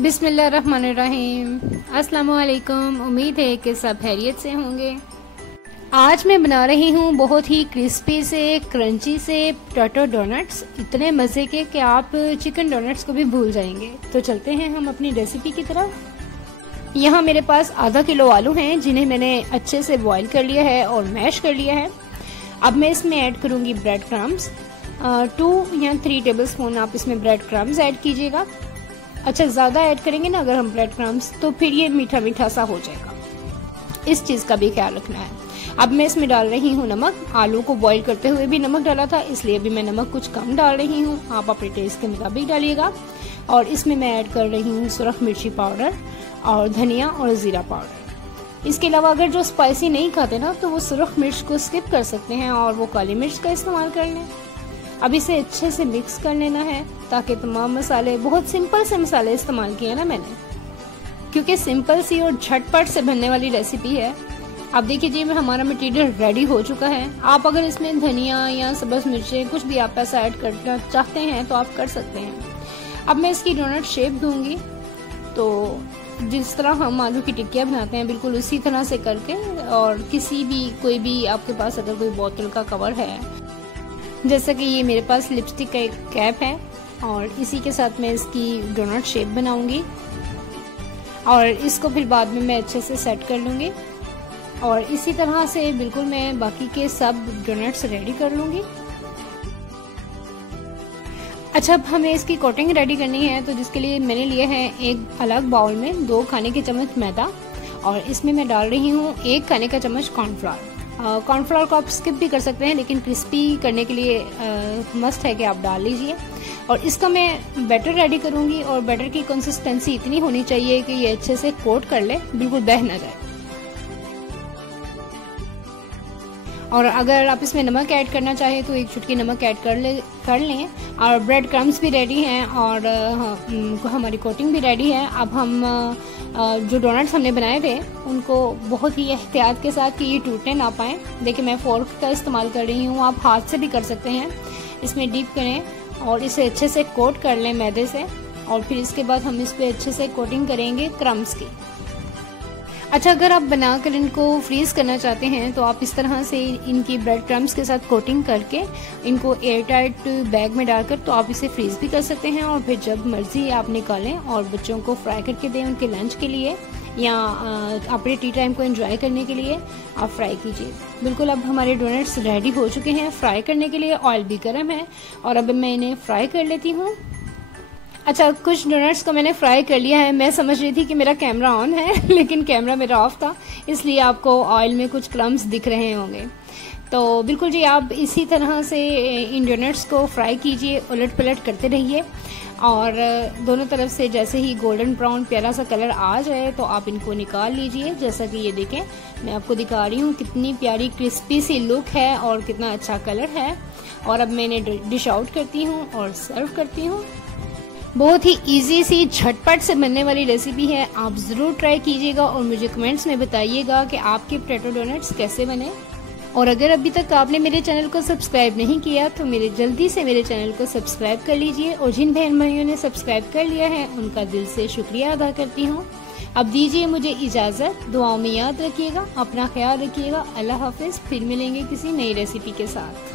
बिस्मिल्लाहिर्रहमानिर्रहीम। अस्सलामु अलैकुम। उम्मीद है कि सब खैरियत से होंगे। आज मैं बना रही हूँ बहुत ही क्रिस्पी से क्रंची से पोटैटो डोनट्स, इतने मज़े के कि आप चिकन डोनट्स को भी भूल जाएंगे। तो चलते हैं हम अपनी रेसिपी की तरफ। यहाँ मेरे पास आधा किलो आलू हैं जिन्हें मैंने अच्छे से बॉईल कर लिया है और मैश कर लिया है। अब मैं इसमें ऐड करूँगी ब्रेड क्रम्स। 2 या 3 टेबलस्पून आप इसमें ब्रेड क्रम्स ऐड कीजिएगा। अच्छा, ज़्यादा ऐड करेंगे ना अगर हम ब्रेड क्रम्स तो फिर ये मीठा मीठा सा हो जाएगा, इस चीज़ का भी ख्याल रखना है। अब मैं इसमें डाल रही हूँ नमक। आलू को बॉईल करते हुए भी नमक डाला था, इसलिए भी मैं नमक कुछ कम डाल रही हूँ। आप अपने टेस्ट के मुताबिक डालिएगा। और इसमें मैं ऐड कर रही हूँ सुरख मिर्ची पाउडर और धनिया और ज़ीरा पाउडर। इसके अलावा अगर जो स्पाइसी नहीं खाते ना तो वो सुरख मिर्च को स्किप कर सकते हैं और वो काली मिर्च का इस्तेमाल कर लें। अब इसे अच्छे से मिक्स कर लेना है ताकि तमाम मसाले, बहुत सिंपल से मसाले इस्तेमाल किए ना मैंने, क्योंकि सिंपल सी और झटपट से बनने वाली रेसिपी है। अब देखिए जी, हमारा मटेरियल रेडी हो चुका है। आप अगर इसमें धनिया या सब्ज़ मिर्चें कुछ भी आप ऐसा ऐड करना चाहते हैं तो आप कर सकते हैं। अब मैं इसकी डोनट शेप दूंगी, तो जिस तरह हम आलू की टिक्कियाँ बनाते हैं बिल्कुल उसी तरह से करके, और कोई भी आपके पास अगर कोई बोतल का कवर है, जैसा कि ये मेरे पास लिपस्टिक का एक कैप है, और इसी के साथ मैं इसकी डोनट शेप बनाऊंगी और इसको फिर बाद में मैं अच्छे से सेट कर लूँगी। और इसी तरह से बिल्कुल मैं बाकी के सब डोनट्स रेडी कर लूँगी। अच्छा, अब हमें इसकी कोटिंग रेडी करनी है, तो जिसके लिए मैंने लिया है एक अलग बाउल में 2 खाने के चम्मच मैदा, और इसमें मैं डाल रही हूँ 1 खाने का चम्मच कॉर्नफ्लावर। कॉर्नफ्लावर को आप स्किप भी कर सकते हैं, लेकिन क्रिस्पी करने के लिए मस्ट है कि आप डाल लीजिए। और इसका मैं बैटर रेडी करूँगी, और बैटर की कंसिस्टेंसी इतनी होनी चाहिए कि ये अच्छे से कोट कर ले, बिल्कुल बह ना जाए। और अगर आप इसमें नमक ऐड करना चाहें तो 1 चुटकी नमक ऐड कर लें। और ब्रेड क्रम्स भी रेडी हैं और हमारी कोटिंग भी रेडी है। अब हम जो डोनट्स हमने बनाए थे उनको बहुत ही एहतियात के साथ कि ये टूटने ना पाए, देखिए मैं फोर्क का इस्तेमाल कर रही हूँ, आप हाथ से भी कर सकते हैं। इसमें डीप करें और इसे अच्छे से कोट कर लें मैदे से, और फिर इसके बाद हम इस पर अच्छे से कोटिंग करेंगे क्रम्स की। अच्छा, अगर आप बनाकर इनको फ्रीज़ करना चाहते हैं तो आप इस तरह से इनकी ब्रेड क्रम्स के साथ कोटिंग करके इनको एयर टाइट बैग में डालकर तो आप इसे फ्रीज़ भी कर सकते हैं, और फिर जब मर्ज़ी आप निकालें और बच्चों को फ्राई करके दें उनके लंच के लिए, या अपने टी टाइम को एंजॉय करने के लिए आप फ्राई कीजिए। बिल्कुल, अब हमारे डोनट्स रेडी हो चुके हैं फ्राई करने के लिए। ऑयल भी गर्म है और अब मैं इन्हें फ्राई कर लेती हूँ। अच्छा, कुछ डोनट्स को मैंने फ्राई कर लिया है। मैं समझ रही थी कि मेरा कैमरा ऑन है लेकिन कैमरा मेरा ऑफ था, इसलिए आपको ऑयल में कुछ क्रम्स दिख रहे होंगे। तो बिल्कुल जी, आप इसी तरह से इन डोनट्स को फ्राई कीजिए, उलट पलट करते रहिए, और दोनों तरफ से जैसे ही गोल्डन ब्राउन प्यारा सा कलर आ जाए तो आप इनको निकाल लीजिए। जैसा कि ये देखें, मैं आपको दिखा रही हूँ कितनी प्यारी क्रिस्पी सी लुक है और कितना अच्छा कलर है। और अब मैं इन्हें डिश आउट करती हूँ और सर्व करती हूँ। बहुत ही इजी सी झटपट से बनने वाली रेसिपी है, आप ज़रूर ट्राई कीजिएगा और मुझे कमेंट्स में बताइएगा कि आपके पोटैटो डोनट्स कैसे बने। और अगर अभी तक आपने मेरे चैनल को सब्सक्राइब नहीं किया तो जल्दी से मेरे चैनल को सब्सक्राइब कर लीजिए, और जिन बहन भाइयों ने सब्सक्राइब कर लिया है उनका दिल से शुक्रिया अदा करती हूँ। अब दीजिए मुझे इजाज़त, दुआओं में याद रखिएगा, अपना ख्याल रखिएगा। अल्लाह हाफिज़। फिर मिलेंगे किसी नई रेसिपी के साथ।